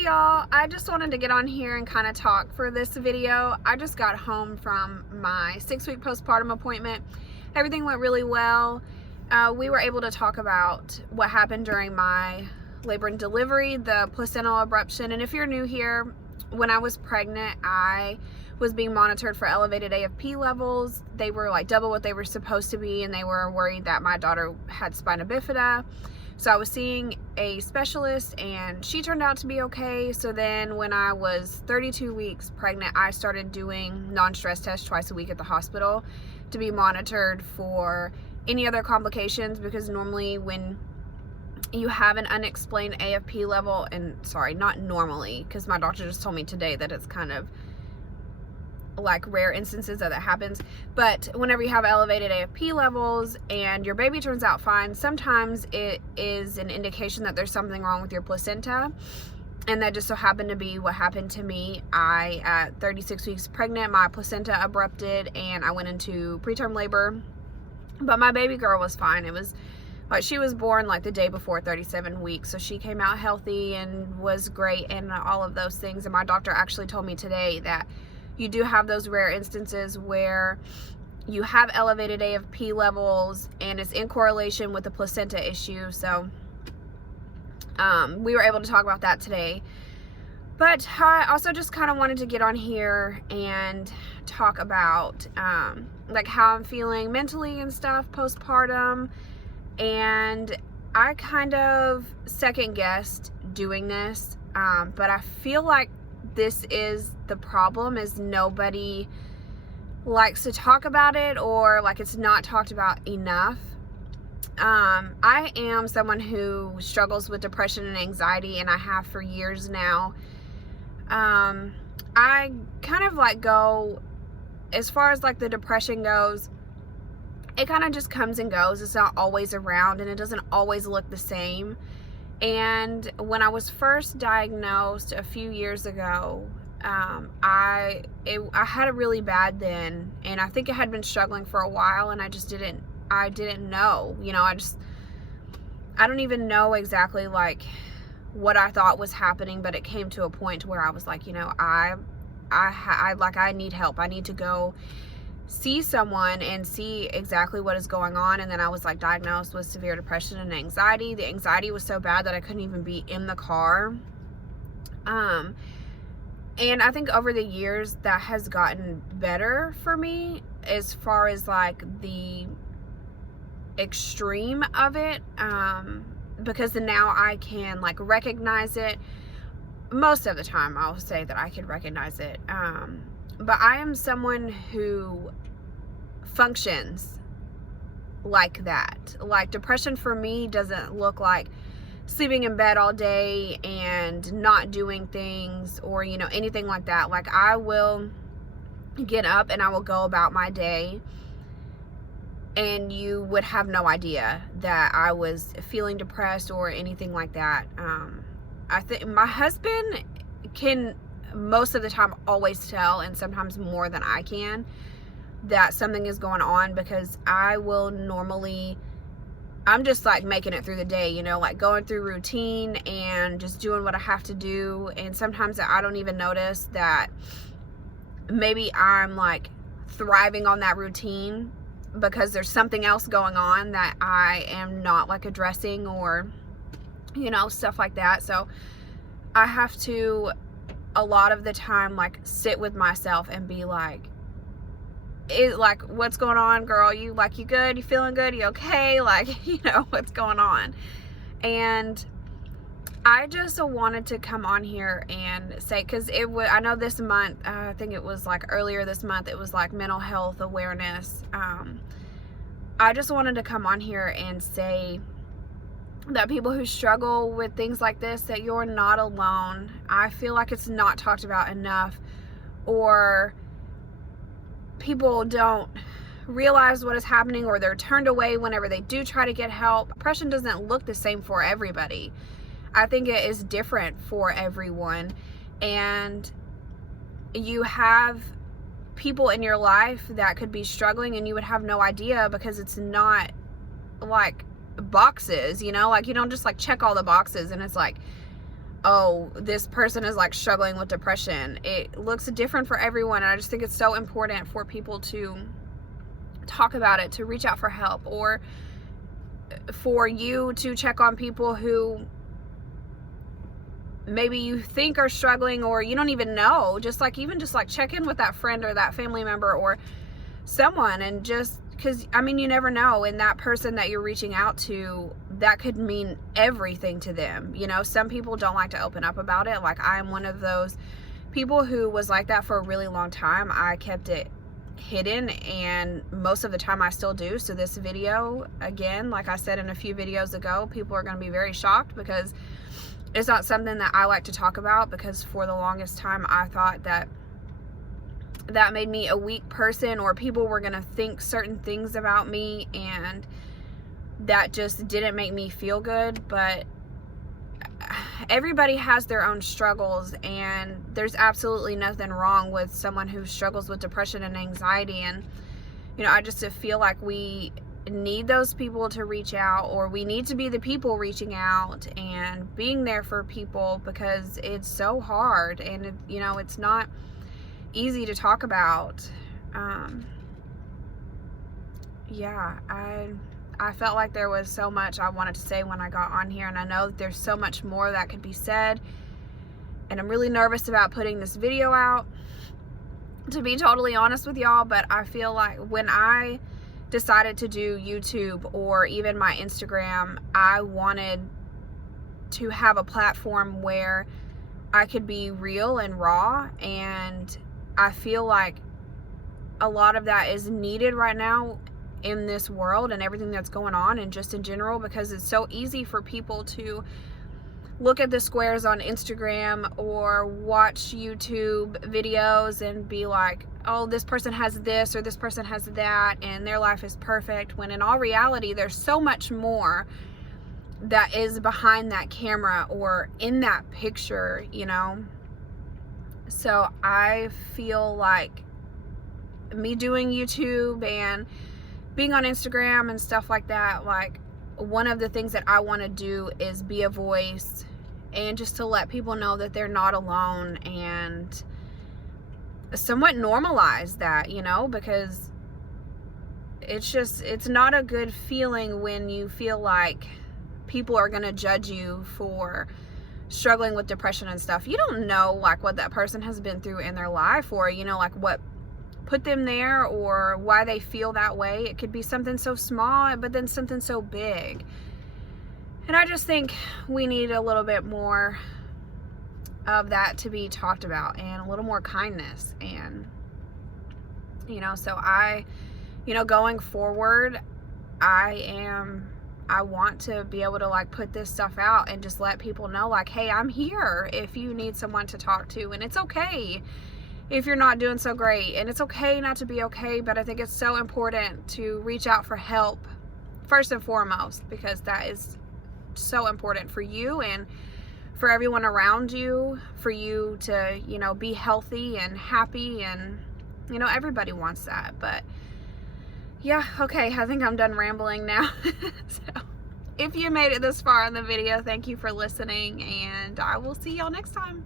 Hey y'all, I just wanted to get on here and kind of talk for this video. I just got home from my 6-week postpartum appointment. Everything went really well. We were able to talk about what happened during my labor and delivery, the placental abruption. And if you're new here, when I was pregnant, I was being monitored for elevated AFP levels. They were like double what they were supposed to be, and they were worried that my daughter had spina bifida. So I was seeing a specialist and she turned out to be okay. So then when I was 32 weeks pregnant, I started doing non-stress tests twice a week at the hospital to be monitored for any other complications, because normally when you have an unexplained AFP level, and sorry, not normally, because my doctor just told me today that it's kind of like rare instances that happens, but whenever you have elevated AFP levels and your baby turns out fine, sometimes it is an indication that there's something wrong with your placenta. And that just so happened to be what happened to me. At 36 weeks pregnant, my placenta abrupted and I went into preterm labor, but my baby girl was fine. It was like she was born like the day before 37 weeks, so she came out healthy and was great and all of those things. And my doctor actually told me today that you do have those rare instances where you have elevated AFP levels and it's in correlation with the placenta issue. So we were able to talk about that today. But I also just kind of wanted to get on here and talk about like how I'm feeling mentally and stuff postpartum. And I kind of second guessed doing this, but I feel like this is the problem, is nobody likes to talk about it, or like it's not talked about enough. I am someone who struggles with depression and anxiety, and I have for years now. I kind of like go, as far as like the depression goes, it kind of just comes and goes. It's not always around and it doesn't always look the same. And when I was first diagnosed a few years ago, I had it really bad then, and I think I had been struggling for a while, and I didn't know, you know, I don't even know exactly like what I thought was happening, but it came to a point where I was like, you know, I need help. I need to go see someone and see exactly what is going on. And then I was like diagnosed with severe depression and anxiety. The anxiety was so bad that I couldn't even be in the car. And I think over the years that has gotten better for me as far as like the extreme of it, because now I can like recognize it. Most of the time I'll say that I can recognize it. But I am someone who functions like that. Like depression for me doesn't look like sleeping in bed all day and not doing things, or, you know, anything like that. Like I will get up and I will go about my day, and you would have no idea that I was feeling depressed or anything like that. I think my husband can most of the time always tell, and sometimes more than I can, that something is going on, because I will normally, I'm just like making it through the day, you know, like going through routine and just doing what I have to do. And sometimes I don't even notice that maybe I'm like thriving on that routine because there's something else going on that I am not like addressing, or, you know, stuff like that. So I have to, a lot of the time, like sit with myself and be like, like, what's going on, girl? You good? You feeling good? You okay? Like, you know, what's going on? And I just wanted to come on here and say, because I know this month, I think it was like earlier this month, it was like mental health awareness. I just wanted to come on here and say that people who struggle with things like this, that you're not alone. I feel like it's not talked about enough, or people don't realize what is happening, or they're turned away whenever they do try to get help. Depression doesn't look the same for everybody. I think it is different for everyone, and you have people in your life that could be struggling and you would have no idea, because it's not like boxes, you know, like you don't just like check all the boxes and it's like, oh, this person is like struggling with depression. It looks different for everyone, and I just think it's so important for people to talk about it, to reach out for help, or for you to check on people who maybe you think are struggling, or you don't even know. Just like, even just like check in with that friend or that family member or someone, and just because, I mean, you never know, and that person that you're reaching out to, that could mean everything to them. You know, some people don't like to open up about it. Like, I'm one of those people who was like that for a really long time. I kept it hidden, and most of the time I still do. So this video, again, like I said in a few videos ago, people are going to be very shocked because it's not something that I like to talk about, because for the longest time I thought that made me a weak person, or people were going to think certain things about me, and that just didn't make me feel good. But everybody has their own struggles, and there's absolutely nothing wrong with someone who struggles with depression and anxiety. And, you know, I just feel like we need those people to reach out, or we need to be the people reaching out and being there for people, because it's so hard, and it, you know, it's not easy to talk about. Yeah, I felt like there was so much I wanted to say when I got on here, and I know that there's so much more that could be said, and I'm really nervous about putting this video out, to be totally honest with y'all. But I feel like when I decided to do YouTube or even my Instagram, I wanted to have a platform where I could be real and raw, and I feel like a lot of that is needed right now in this world and everything that's going on, and just in general, because it's so easy for people to look at the squares on Instagram or watch YouTube videos and be like, oh, this person has this or this person has that and their life is perfect, when in all reality there's so much more that is behind that camera or in that picture, you know. So I feel like me doing YouTube and being on Instagram and stuff like that, like, one of the things that I want to do is be a voice, and just to let people know that they're not alone, and somewhat normalize that, you know, because it's not a good feeling when you feel like people are going to judge you for struggling with depression and stuff. You don't know, like, what that person has been through in their life, or, you know, like, what put them there, or why they feel that way. It could be something so small, but then something so big. And I just think we need a little bit more of that to be talked about, and a little more kindness. And, you know, so I, you know, going forward, I want to be able to, like, put this stuff out and just let people know, like, hey, I'm here if you need someone to talk to. And it's okay if you're not doing so great, and it's okay not to be okay, but I think it's so important to reach out for help first and foremost, because that is so important for you and for everyone around you, for you to, you know, be healthy and happy, and, you know, everybody wants that. But yeah, okay, I think I'm done rambling now. So if you made it this far in the video, thank you for listening, and I will see y'all next time.